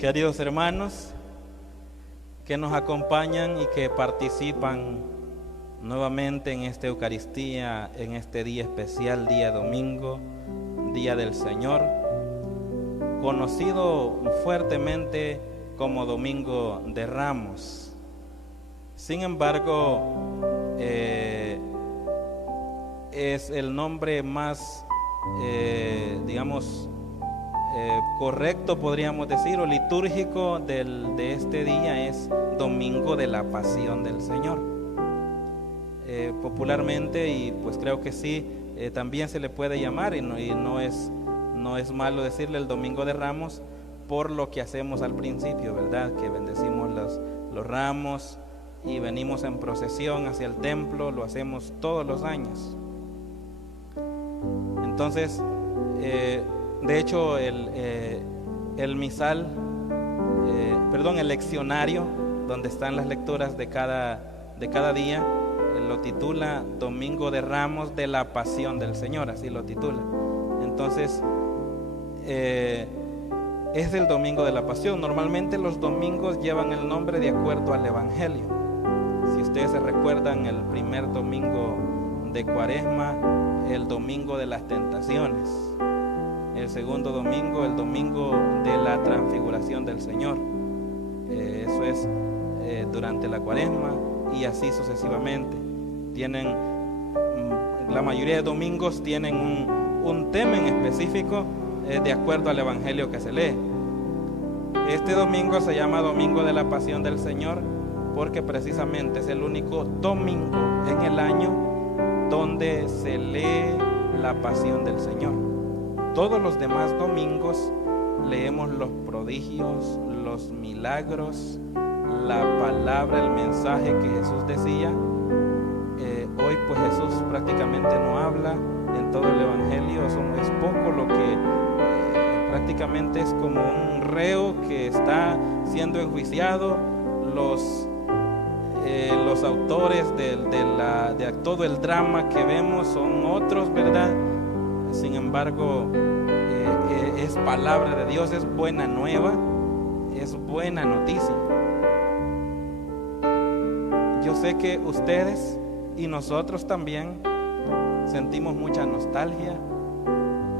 Queridos hermanos que nos acompañan y que participan nuevamente en esta Eucaristía, en este día especial, día domingo, día del Señor, conocido fuertemente como Domingo de Ramos. Sin embargo, es el nombre más, correcto, podríamos decir, o litúrgico de este día es Domingo de la Pasión del Señor. Popularmente, y pues creo que sí, también se le puede llamar, y no es malo decirle el Domingo de Ramos por lo que hacemos al principio, ¿verdad? Que bendecimos los ramos y venimos en procesión hacia el templo, lo hacemos todos los años. Entonces, de hecho, el misal, el leccionario, donde están las lecturas de cada día, lo titula Domingo de Ramos de la Pasión del Señor, así lo titula. Entonces, es el Domingo de la Pasión. Normalmente los domingos llevan el nombre de acuerdo al Evangelio. Si ustedes se recuerdan, el primer domingo de Cuaresma, el Domingo de las Tentaciones. El segundo domingo, el Domingo de la Transfiguración del Señor. Eso es durante la Cuaresma, y así sucesivamente. La mayoría de domingos tienen un tema en específico de acuerdo al Evangelio que se lee. Este domingo se llama Domingo de la Pasión del Señor porque precisamente es el único domingo en el año donde se lee la Pasión del Señor. Todos los demás domingos leemos los prodigios, los milagros, la palabra, el mensaje que Jesús decía. Hoy pues Jesús prácticamente no habla en todo el Evangelio, es poco lo que prácticamente es como un reo que está siendo enjuiciado. Los autores de todo el drama que vemos son otros, ¿verdad? Sin embargo, es palabra de Dios, es buena nueva, es buena noticia. Yo sé que ustedes y nosotros también sentimos mucha nostalgia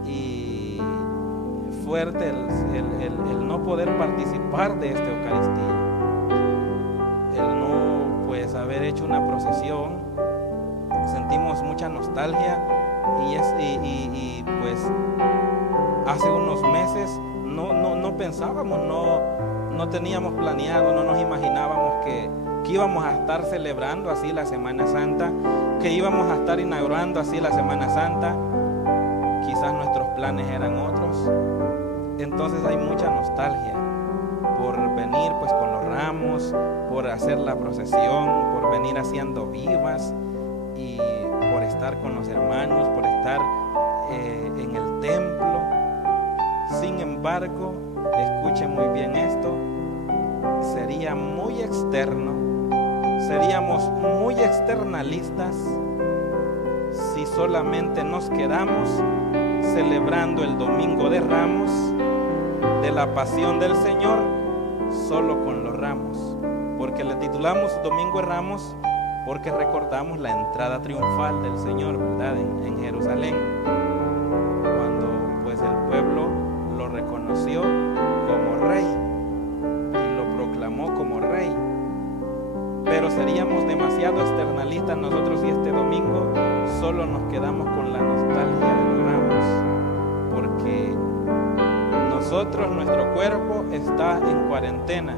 y fuerte el no poder participar de esta Eucaristía, el no pues haber hecho una procesión. Sentimos mucha nostalgia y pues hace unos meses no pensábamos, no teníamos planeado, no nos imaginábamos que íbamos a estar celebrando así la Semana Santa, que íbamos a estar inaugurando así la Semana Santa. Quizás nuestros planes eran otros. Entonces hay mucha nostalgia por venir pues con los ramos, por hacer la procesión, por venir haciendo vivas y por estar con los hermanos, por estar en el templo. Sin embargo, escuchen muy bien esto, sería muy externo, seríamos muy externalistas si solamente nos quedamos celebrando el Domingo de Ramos de la Pasión del Señor solo con los ramos, porque le titulamos Domingo de Ramos porque recordamos la entrada triunfal del Señor, ¿verdad? En Jerusalén, cuando pues el pueblo lo reconoció como rey y lo proclamó como rey. Pero seríamos demasiado externalistas nosotros si este domingo solo nos quedamos con la nostalgia de los ramos, porque nuestro cuerpo está en cuarentena,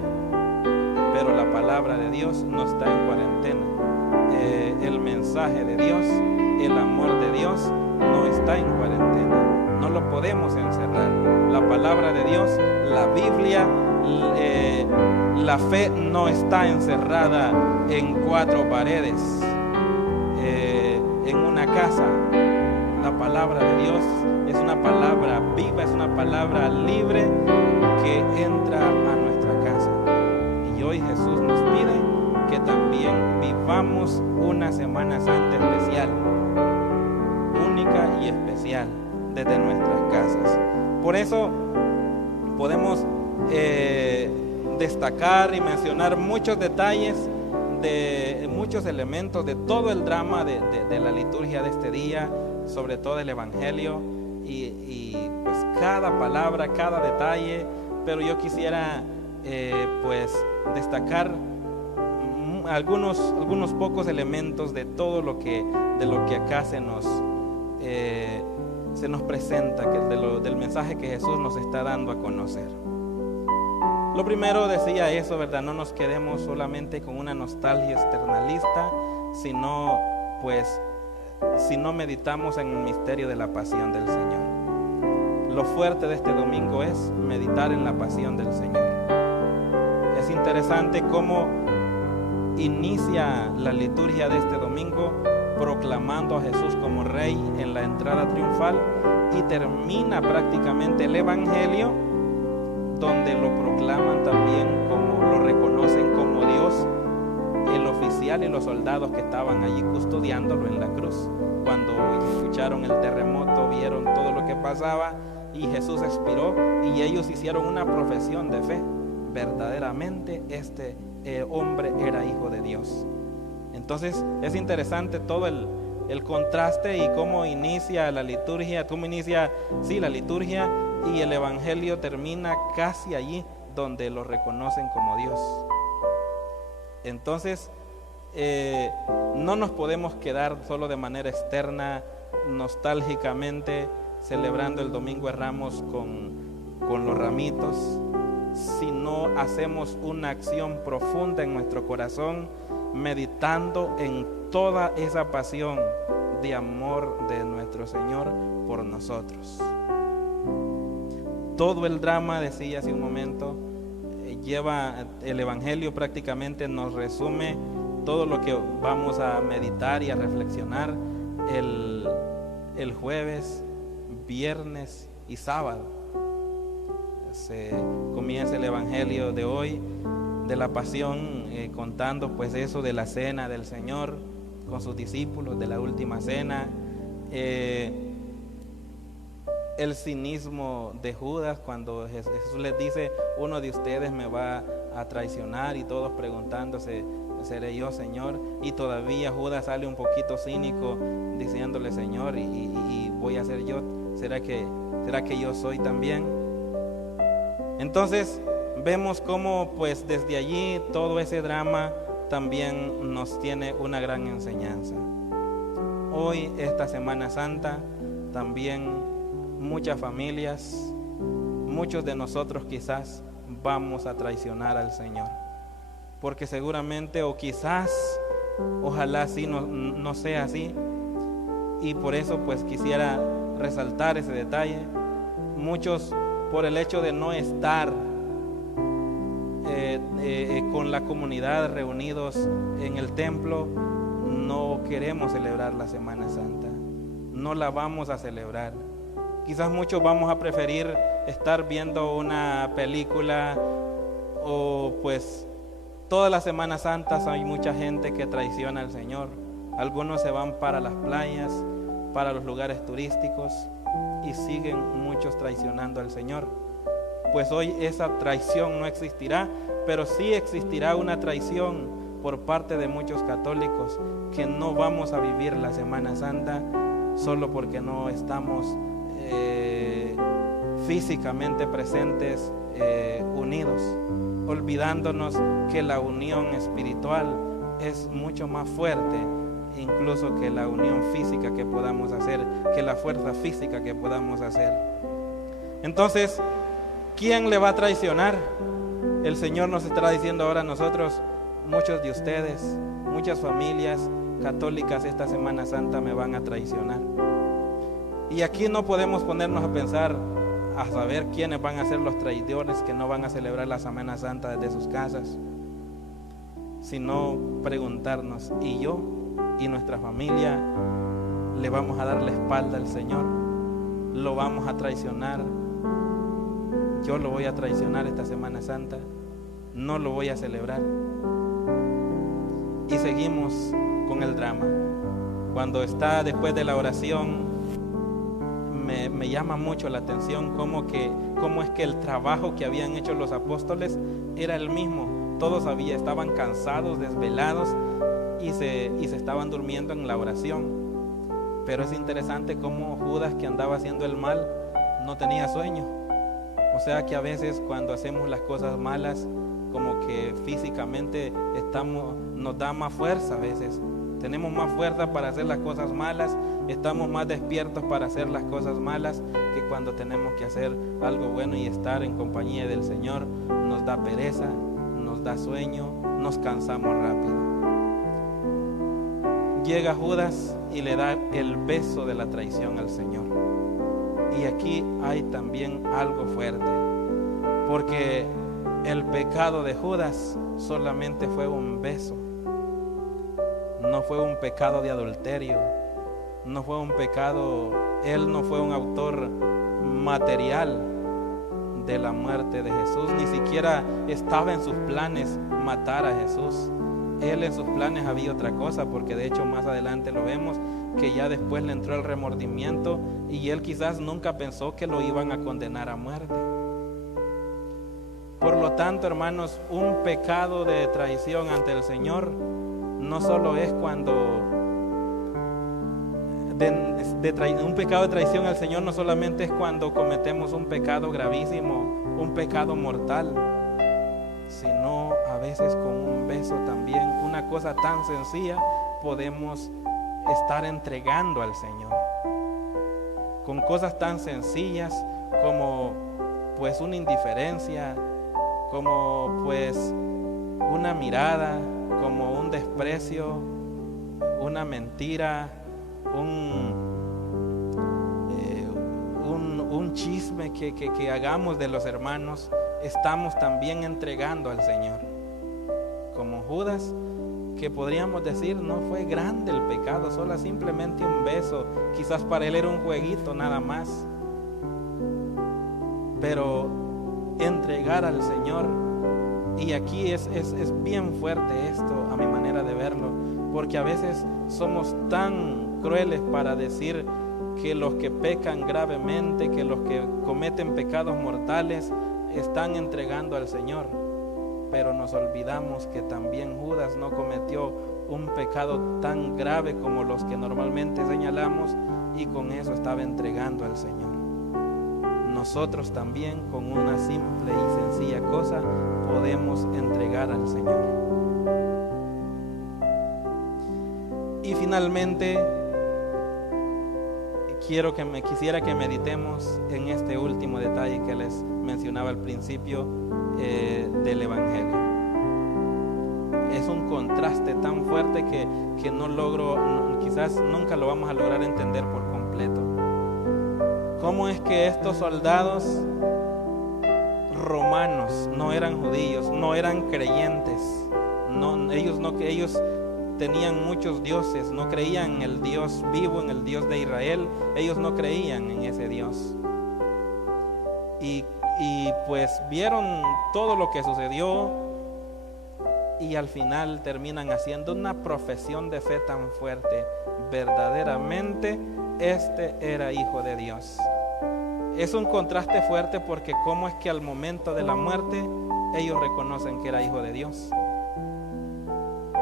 pero la palabra de Dios no está en cuarentena. El mensaje de Dios, el amor de Dios no está en cuarentena, no lo podemos encerrar. La palabra de Dios, la Biblia, la fe no está encerrada en cuatro paredes, en una casa. La palabra de Dios es una palabra viva, es una palabra libre que entra a nuestra casa. Y hoy Jesús nos pide que también vivamos una Semana Santa especial, única y especial, desde nuestras casas. Por eso podemos destacar y mencionar muchos detalles de muchos elementos de todo el drama de la liturgia de este día, sobre todo el Evangelio y pues cada palabra, cada detalle, pero yo quisiera pues destacar algunos pocos elementos de todo lo que acá se nos presenta, del mensaje que Jesús nos está dando a conocer. Lo primero decía eso, ¿verdad? No nos quedemos solamente con una nostalgia externalista, sino meditamos en el misterio de la pasión del Señor. Lo fuerte de este domingo es meditar en la pasión del Señor. Es interesante cómo inicia la liturgia de este domingo proclamando a Jesús como Rey en la entrada triunfal y termina prácticamente el Evangelio donde lo proclaman también, como lo reconocen como Dios, el oficial y los soldados que estaban allí custodiándolo en la cruz. Cuando escucharon el terremoto, vieron todo lo que pasaba y Jesús expiró y ellos hicieron una profesión de fe. Verdaderamente este hombre era hijo de Dios. Entonces es interesante todo el contraste y cómo inicia la liturgia, la liturgia y el Evangelio termina casi allí donde lo reconocen como Dios. Entonces no nos podemos quedar solo de manera externa, nostálgicamente celebrando el Domingo de Ramos con los ramitos, sino hacemos una acción profunda en nuestro corazón, meditando en toda esa pasión de amor de nuestro Señor por nosotros. Todo el drama, decía hace un momento, lleva el Evangelio, prácticamente nos resume todo lo que vamos a meditar y a reflexionar el jueves, viernes y sábado. Se comienza el Evangelio de hoy de la pasión contando pues eso de la cena del Señor con sus discípulos, de la última cena, el cinismo de Judas cuando Jesús les dice: uno de ustedes me va a traicionar, y todos preguntándose: ¿seré yo, Señor? Y todavía Judas sale un poquito cínico diciéndole: Señor, y voy a ser yo, ¿será que yo soy también? Entonces vemos cómo pues desde allí todo ese drama también nos tiene una gran enseñanza. Hoy, esta Semana Santa, también muchas familias, muchos de nosotros quizás vamos a traicionar al Señor, porque seguramente, o quizás, ojalá sí no sea así, y por eso pues quisiera resaltar ese detalle. Muchos, por el hecho de no estar con la comunidad reunidos en el templo, no queremos celebrar la Semana Santa, no la vamos a celebrar. Quizás muchos vamos a preferir estar viendo una película, o pues todas las Semanas Santas hay mucha gente que traiciona al Señor. Algunos se van para las playas, para los lugares turísticos, y siguen muchos traicionando al Señor. Pues hoy esa traición no existirá, pero sí existirá una traición por parte de muchos católicos, que no vamos a vivir la Semana Santa solo porque no estamos físicamente presentes, unidos, olvidándonos que la unión espiritual es mucho más fuerte incluso que la unión física que podamos hacer, que la fuerza física que podamos hacer. Entonces, ¿quién le va a traicionar? El Señor nos estará diciendo ahora a nosotros: muchos de ustedes, muchas familias católicas esta Semana Santa me van a traicionar. Y aquí no podemos ponernos a pensar, a saber quiénes van a ser los traidores que no van a celebrar la Semana Santa desde sus casas, sino preguntarnos: ¿y yo y nuestra familia le vamos a dar la espalda al Señor? ¿Lo vamos a traicionar? Yo lo voy a traicionar esta Semana Santa, no lo voy a celebrar. Y seguimos con el drama. Cuando está después de la oración me llama mucho la atención cómo es que el trabajo que habían hecho los apóstoles era el mismo. Todos estaban cansados, desvelados y se estaban durmiendo en la oración. Pero es interesante cómo Judas, que andaba haciendo el mal, no tenía sueño. O sea que a veces cuando hacemos las cosas malas, como que físicamente nos da más fuerza a veces. Tenemos más fuerza para hacer las cosas malas, estamos más despiertos para hacer las cosas malas que cuando tenemos que hacer algo bueno y estar en compañía del Señor. Nos da pereza, nos da sueño, nos cansamos rápido. Llega Judas y le da el beso de la traición al Señor. Y aquí hay también algo fuerte, porque el pecado de Judas solamente fue un beso. No fue un pecado de adulterio, no fue un pecado, él no fue un autor material de la muerte de Jesús, ni siquiera estaba en sus planes matar a Jesús. Él en sus planes había otra cosa, porque de hecho más adelante lo vemos, que ya después le entró el remordimiento y él quizás nunca pensó que lo iban a condenar a muerte. Por lo tanto, hermanos, un pecado de traición ante el Señor no solo es cuando un pecado de traición al Señor no solamente es cuando cometemos un pecado gravísimo, un pecado mortal, sino a veces con un beso también, una cosa tan sencilla, podemos estar entregando al Señor. Con cosas tan sencillas como pues una indiferencia, como pues una mirada, como un desprecio, una mentira, un chisme que hagamos de los hermanos, estamos también entregando al Señor. Como Judas, que podríamos decir no fue grande el pecado, solo simplemente un beso, quizás para él era un jueguito nada más, pero entregar al Señor. Y aquí es bien fuerte esto a mi manera de verlo, porque a veces somos tan crueles para decir que los que pecan gravemente, que los que cometen pecados mortales están entregando al Señor, pero nos olvidamos que también Judas no cometió un pecado tan grave como los que normalmente señalamos, y con eso estaba entregando al Señor. Nosotros también con una simple y sencilla cosa podemos entregar al Señor. Y finalmente quisiera que meditemos en este último detalle que les mencionaba al principio del Evangelio. Es un contraste tan fuerte que quizás nunca lo vamos a lograr entender por completo. ¿Cómo es que estos soldados romanos no eran judíos, no eran creyentes? Ellos tenían muchos dioses, no creían en el Dios vivo, en el Dios de Israel. Ellos no creían en ese Dios. Y pues vieron todo lo que sucedió, y al final terminan haciendo una profesión de fe tan fuerte: verdaderamente este era hijo de Dios. Es un contraste fuerte, porque cómo es que al momento de la muerte ellos reconocen que era hijo de Dios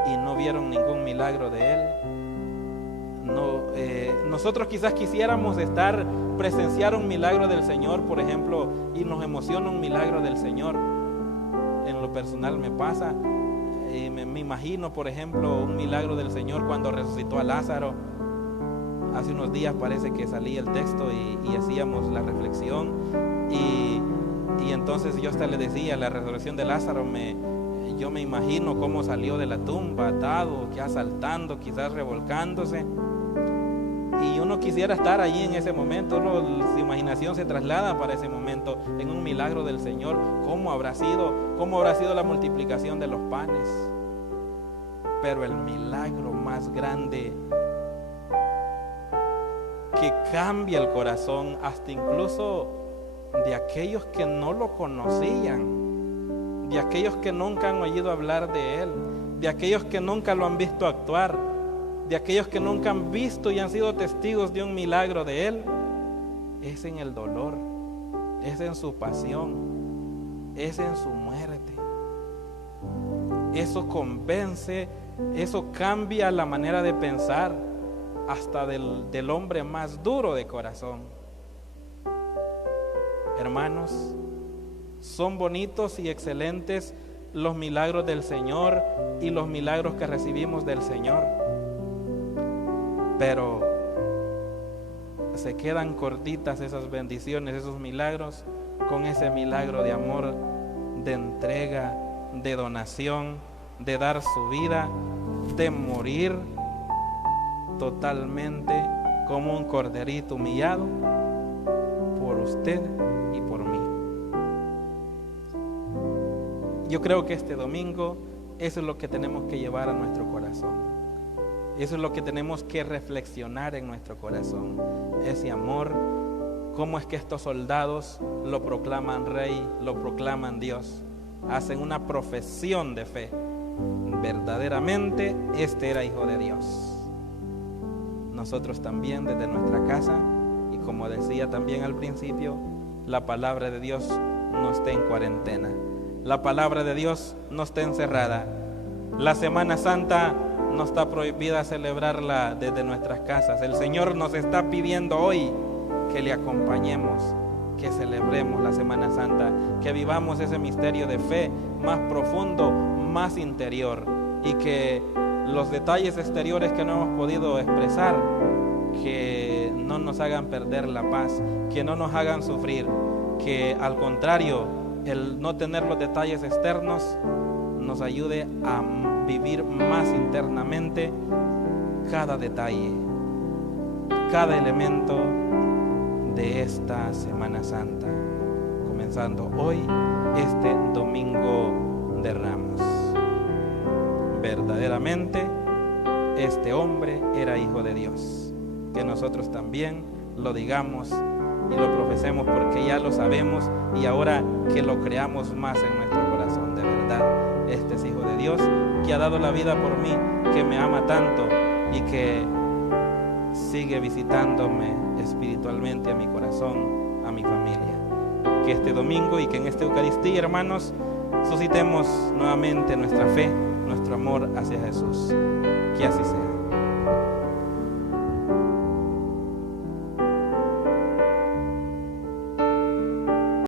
y no vieron ningún milagro de él. Nosotros quizás quisiéramos presenciar un milagro del Señor, por ejemplo, y nos emociona un milagro del Señor. En lo personal me pasa, me imagino, por ejemplo, un milagro del Señor cuando resucitó a Lázaro. Hace unos días parece que salía el texto y hacíamos la reflexión, y entonces yo hasta le decía, la resurrección de Lázaro, yo me imagino cómo salió de la tumba atado, ya saltando, quizás revolcándose, y uno quisiera estar allí en ese momento. Su imaginación se traslada para ese momento en un milagro del Señor. ¿Cómo habrá sido la multiplicación de los panes? Pero el milagro más grande, que cambia el corazón hasta incluso de aquellos que no lo conocían, de aquellos que nunca han oído hablar de él, de aquellos que nunca lo han visto actuar, de aquellos que nunca han visto y han sido testigos de un milagro de él, es en el dolor, es en su pasión, es en su muerte. Eso convence, eso cambia la manera de pensar hasta del hombre más duro de corazón. Hermanos, son bonitos y excelentes los milagros del Señor y los milagros que recibimos del Señor, pero se quedan cortitas esas bendiciones, esos milagros, con ese milagro de amor, de entrega, de donación, de dar su vida, de morir totalmente como un corderito humillado por usted y por mí. Yo creo que este domingo eso es lo que tenemos que llevar a nuestro corazón. Eso es lo que tenemos que reflexionar en nuestro corazón. Ese amor, cómo es que estos soldados lo proclaman rey, lo proclaman Dios, hacen una profesión de fe. Verdaderamente este era hijo de Dios. Nosotros también desde nuestra casa, y como decía también al principio, la palabra de Dios no está en cuarentena. La palabra de Dios no está encerrada. La Semana Santa no está prohibida celebrarla desde nuestras casas. El Señor nos está pidiendo hoy que le acompañemos, que celebremos la Semana Santa, que vivamos ese misterio de fe más profundo, más interior, y que los detalles exteriores que no hemos podido expresar, que no nos hagan perder la paz, que no nos hagan sufrir, que al contrario, el no tener los detalles externos nos ayude a vivir más internamente cada detalle, cada elemento de esta Semana Santa, comenzando hoy, este Domingo de Ramos. Verdaderamente este hombre era hijo de Dios. Que nosotros también lo digamos y lo profesemos, porque ya lo sabemos, y ahora que lo creamos más en nuestro corazón. De verdad, este es hijo de Dios, que ha dado la vida por mí, que me ama tanto y que sigue visitándome espiritualmente a mi corazón, a mi familia. Que este domingo y que en esta Eucaristía, hermanos, suscitemos nuevamente nuestra fe, nuestro amor hacia Jesús. Que así sea.